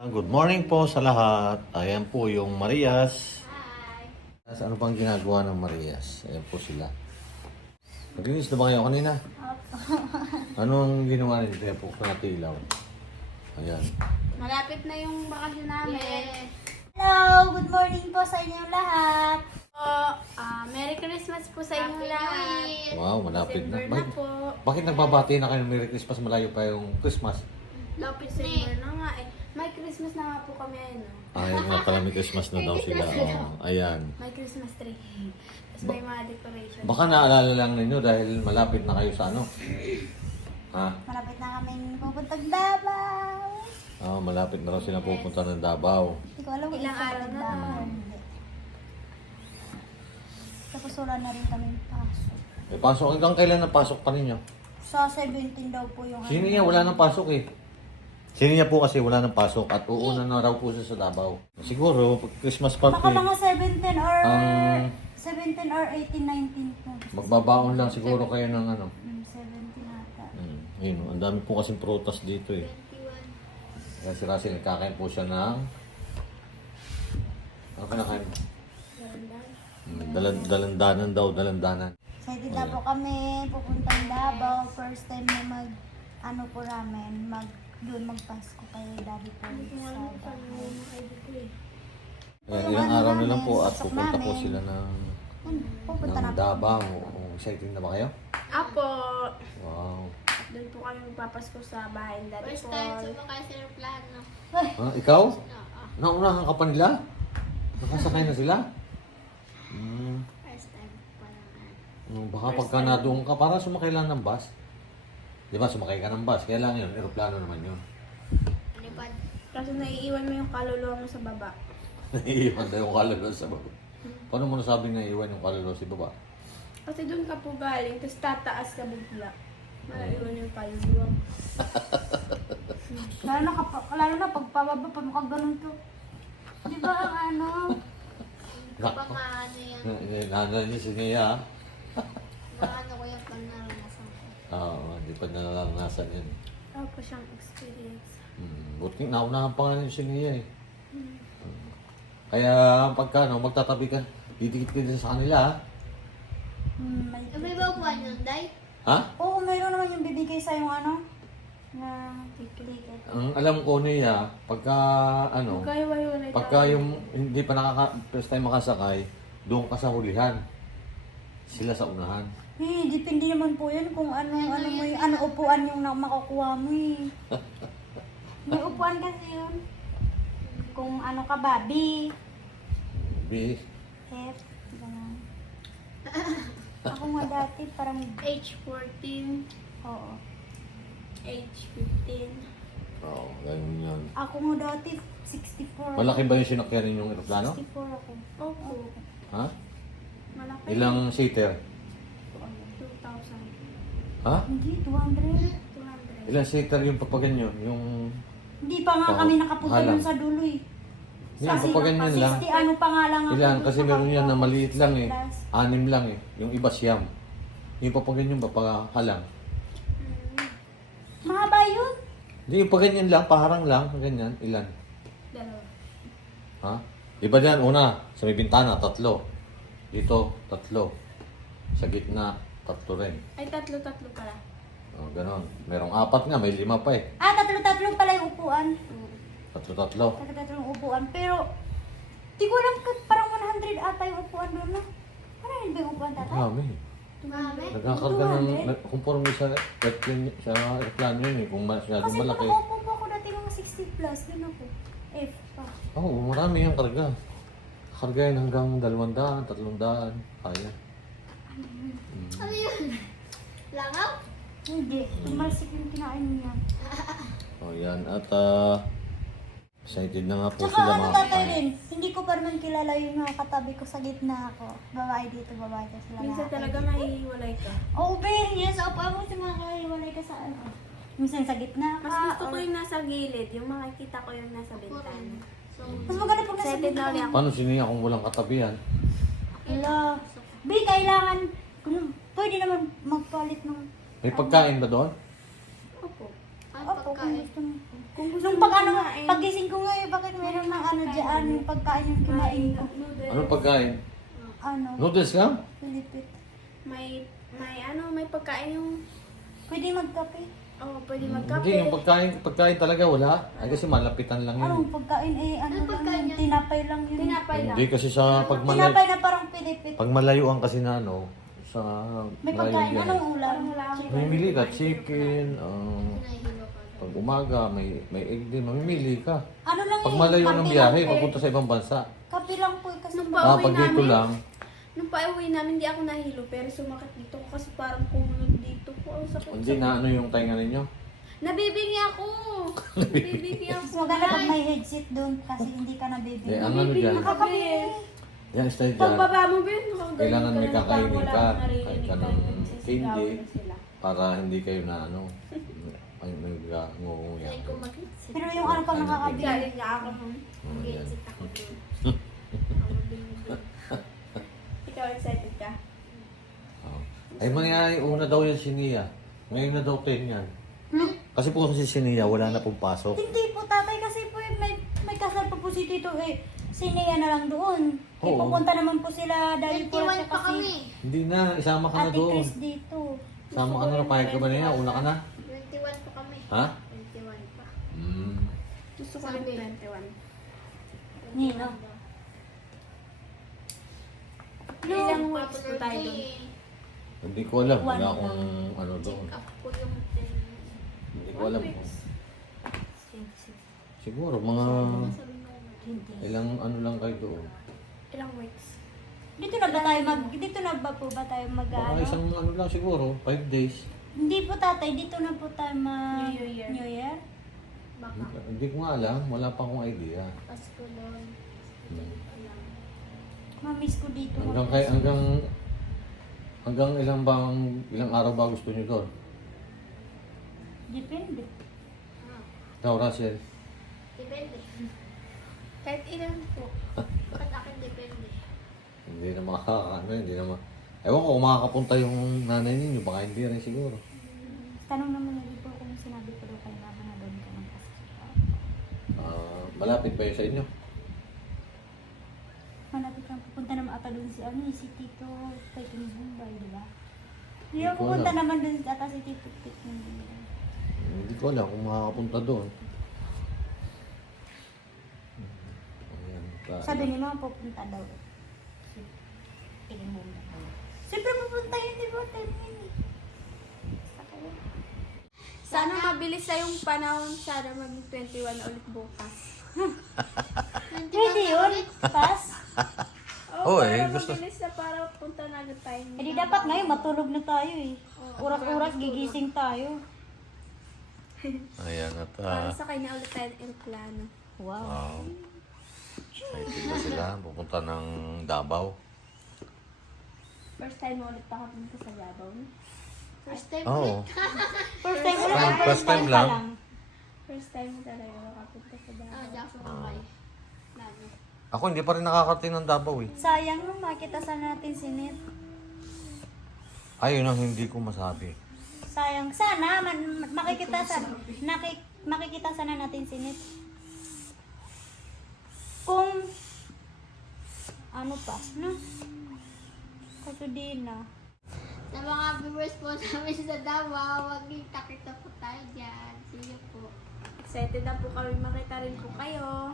Good morning po sa lahat. Ayan po yung Marias. Ano pang ginagawa ng Marias? Ayan po sila. Naglinis na ba kayo kanina? Anong ginawa nito? Ayan po pinatilaw. Ayan. Malapit na yung bakasyon namin. Hello! Good morning po sa inyong lahat. Merry Christmas po sa inyong lahat. Wow, malapit na. December na po. Bakit nagbabati na kayo ng Merry Christmas? Malayo pa yung Christmas. Lapit December na nga eh. May Christmas na nga po kami ano. Ay, nga pala may Christmas na daw sila. Oh, ayan. May Christmas tree. Tapos may mga decoration. Baka naalala lang ninyo dahil malapit na kayo sa ano. Ha? Malapit na kaming pupuntang Davao. Oh, malapit na raw sila pupunta ng Davao. Hindi ko alam kung Ilang araw na Davao to? or hindi. Tapos wala na rin kami pasok. Eh, pasok hanggang kailan na pasok pa ninyo? Sa 17 daw po yung Sino niya? Wala nang pasok eh. Sino niya po kasi wala nang pasok at uuna na raw po siya sa Davao. Siguro, pag Christmas party, Baka mga 17 or Ang- 17 or 18, 19 po. magbabaon lang siguro kayo ng ano. 17 ata. Yun, ang dami po kasing prutas dito eh. Kaya si Russell, nagkakain po siya ng... Ano kinakain mo? Dalandanan daw, dalandanan. Excited na po kami pupuntang Davao. First time na ano po namin, doon magpasko kay Daddy po sa Davao. Ayan, ilang araw na lang po at pupunta po sila ng Pupunta na po. Davao. Oh, excited na ba kayo? Apo. Wow. Doon po kami magpapasko sa bahay ni Daddy First time Paul. sumakay sa aeroplano. Ha? Ikaw? Oo. Naunahan ka pa nila? Nakasakay na sila? First time pa naman. Baka pagka nadoon ka, para sumakay lang ng bus. Di ba, sumakay ka ng bus. Kaya lang yun, aeroplano naman yun. Lipad. Kasi naiiwan mo yung kaluluwa mo sa baba. Naiiwan na yung kaluluwa sa baba. Paano mo nasabing naiiwan yung kaluluwa sa baba? Kasi doon ka po galing, tapos tataas ka bigla. Malaiwan yung kaluluwa mo. Lalo na pagpababa pa mukha ganun to. Di ba ang ano? Kapag maano yan. Nanay niya si Nia. Maano ko yung pag naranasan ko. Oo, hindi pa naranasan yun. Wala po siyang experience. Buti naunahan pa nga yun si Nia eh. Kaya pagka magtatabi ka, didikit ka din sa kanila ha? May babuan yun, Day? Ha? Oo, mayroon naman yung bibigay sa yung ano? Na ticket. Ang alam ko niya, pagka Magkahiwa-hiwalay pagka yung hindi pa first time makasakay, doon ka sa hulihan. Sila sa unahan. Depende naman po yun kung ano mo yung ano upuan yung makukuha mo eh. May upuan kasi yun. Kung ano ka ba, B, B. F, gano'n. Ako nga dati parang, H14, oo. H15. Oo, ganun yun. Ako nga dati 64. Malaki ba yung sinakyan ninyong aeroplano? 64 ako. Opo. Ha? Malaki. Ilang seater? 2,000. Ha? Hindi, 200. 200. Ilang seater yung papaganyo? Yung... Hindi pa nga Oo, kami nakapunta halang. dun sa dulo eh. Hindi, papaganyan lang. 60 ano pa nga lang ako. Ilan? Kasi meron yan na maliit lang eh. Plus. 6 lang eh. Yung iba siyam. Yung papaganyan ba, pahalang? Mahaba yun. Hindi, yung paganyan lang, paharang lang, ganyan. Ilan? Dalawa. Ha? Di ba dyan, una, sa may bintana, 3. Dito, 3. Sa gitna, 3 rin. Ay, tatlo pala. O, ganon. Merong 4 nga, may 5 pa eh. Tatlo pala yung upuan. 3. Tatlo yung upuan. Pero, di ko alam, parang 100 ata yung upuan doon na. Ano yun ba yung upuan tatay? Marami. Mami? Nagkakarga ng, conforme sa airplane yun eh, kung masyadong Kasi malaki. nakaupo po ako dati mga 60 plus. Din ako. F pa. Oo, marami yung karga. Karga yan hanggang 200, 300, kaya. Ano yun? Langaw? Hindi. Tumalsik yung kinain niya. O yan, at excited na nga po Tsaka sila ano mga tatay kakain. rin, hindi ko pa naman kilala yung mga katabi ko sa gitna ako. Babae dito, babae dito sila. Minsan talaga nahihiwalay ka. Oo, Ben. Yes, ako mo sa mga kahiwalay ka sa ano. Minsan sa gitna ka. Mas gusto ko yung nasa gilid, yung makikita ko yung nasa bintana. So, Mas maganda pag nasa Excited na gitna. ulit ako. Paano siniya kung walang katabihan? Wala. B, kailangan, pwede naman magpalit ng, May pagkain ba doon? Opo. ang opo, kung pagkain. gusto mo. Kung gusto Nung mo pag ano, kumain, pagising ko ngayon, bakit meron ng ano dyan, yung pagkain yung kinain ko. noodles. Ano pagkain? Ano, Noodles ka? Pilipit. May pagkain yung, Pwede magkape. pwede Hindi, magkape. yung pagkain talaga wala. Ay kasi malapitan lang yun. Anong pagkain ano Anong lang pagkain yun, yan? tinapay lang yun. Tinapay lang. Hindi kasi sa Tinapay na parang Pilipit. pag malayuan kasi na ano, sa May pagkain, malayo anong yan. ulam? Wala akong Mamimili ka, chicken, Pinahilo ka. pag umaga, may egg din, mamimili ka. Ano lang Pag yun, malayo ng kape biyahe, lang po. papunta sa ibang bansa. Kape lang po kasi Nung Ah, pauwi pag dito namin, lang, nung pauwi namin, hindi ako nahilo, pero sumakit dito ko kasi parang kumunod dito ko. Ang sakit. hindi na ano yung tainga ninyo. Nabibingi ako! Nabibingi Mas ako. maganda pag may headset doon kasi hindi ka Eh, nabibili. ang ano dyan, Nakakabili. yan style dyan, Pagbaba mo, Ben, nakagaling kailangan may na, parang kakainin wala ka, akong kahit naririnig, ka ng kahit nagsisigawan candy. na sila. para hindi kayo na ano, ay ngunguya. Try ko mag-exit. Pero yung ano pang nakakabili. Galing nga ako. Mag-exit ako doon. Ikaw excited ka? Ay mangyayari, una daw yan si Nia. Ngayon na daw 10 yan. Kasi po kasi si Nia, wala na pong pasok. Hindi po tatay kasi po may kasal pa po si Tito Sineya na lang doon. Eh, Oo. pupunta naman po sila dahil po 21 siya pa kami. kasi Hindi na, isama ka na Ate doon. Chris dito. Isama ka na, pahig ka ba niya? Una ka na? 21 pa kami. Ha? 21 pa. Gusto ko rin 21. Nino. Ilang weeks po tayo doon? Hindi ko alam, wala One akong ano doon. Check up ko yung Hindi ko alam. 1 weeks. Siguro mga sabi mo. ilang ano lang kayo doon. Ilang weeks? Dito na ba tayo dito na ba po ba tayo Baka isang ano lang siguro, 5 days. Hindi po tatay, dito na po tayo New Year. New Year. Baka. Hindi ko nga alam, wala pa akong idea. Pasko doon. Mamiss ko dito. Hanggang ilang araw ba gusto niyo doon? Depende. Ikaw, Russell. Depende. Kahit ilan po. Ba't akin depende? Hindi na makakaano, hindi na Ewan ko kung makakapunta yung nanay ninyo, baka hindi rin siguro. Tanong naman niya po kung sinabi ko daw kay mama na doon ka ng kasi. Malapit ba yun sa inyo? Malapit lang pupunta naman ata doon si Tito kay King Bombay, di ba? Hindi Hindi ako ko pupunta alam. naman doon ata si Tito King Bombay. Hindi ko alam kung makakapunta doon. Ayan, Sabi ni mama pupunta daw. Si King Bombay. Siyempre pupunta yun, di ba? Time yun eh. Sakay. Sana mabilis sa yung panahon, sana maging 21 na ulit bukas. Pwede yun. Pass. Oo, para gusto. mabilis na para punta na agad tayo. Eh di dapat ngayon matulog na tayo eh. Oras-oras gigising tayo. Ayan at Para sa kanya ulit tayo ng aeroplano. Wow. wow. Excited na sila, pupunta ng Davao. First time mo ulit nakapunta sa Davao. First time Oo. ulit. First time ulit. First First time time pa lang. lang. First time mo talaga nakapunta sa Davao. Di ako sumakay. Lalo. Ako hindi pa rin nakakarating ng Davao eh. Sayang no, makita sana natin si Nit. Ayun ang hindi ko masabi. Sayang. Sana makikita makikita sana natin si Nit. Kung ano pa, no? Kaso di na. Sa mga viewers po namin sa Davao, magkita-kita po tayo dyan. See you po. Excited na po kami makita rin po kayo.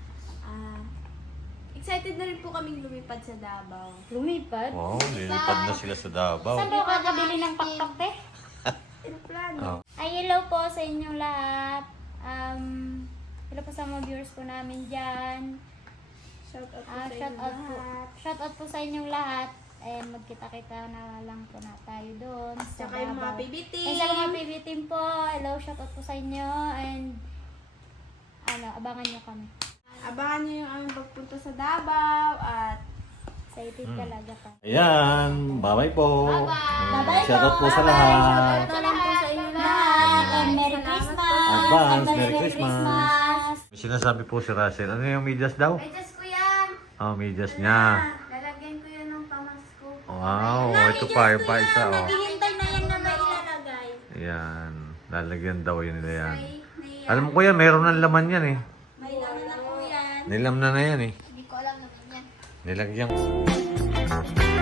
Excited na rin po kaming lumipad sa Davao. Lumipad? Wow, lilipad na sila sa Davao. Saan daw kakabili ng pakpak te? Aeroplano. Oh. Ay, hello po sa inyong lahat. Hello po sa mga viewers po namin dyan. Shout out po sa Shout inyo out po. lahat. Shout out po sa inyong lahat. And magkita-kita na lang po na tayo doon. Sa Tsaka yung mga Davao. PB Ay, team. sa mga PB team po. Hello, shout out po sa inyo. And abangan nyo kami. Abangan nyo yung aming pagpunta sa Davao at Excited talaga pa. Ayan, bye-bye po. Bye-bye Shout out po sa Bye-bye. lahat. ito lang po sa inyo Lahat. lahat. And Merry Salamat Christmas. po. Advance, Advance Merry Christmas. May sinasabi po si Russell. Ano yung medyas daw? Ay, Diyos ko yan. Oh, medyas niya. Lalagyan ko yan ng pamasko. Wow, ito pa, yung pa isa. Oh. Naghihintay na yan na may ilalagay. Ayan, lalagyan daw yun nila yan. May yan. Alam mo kuya, meron ng laman yan eh. May laman na po yan. Nilam na yan eh. Hindi ko alam naman yan. Nilagyan.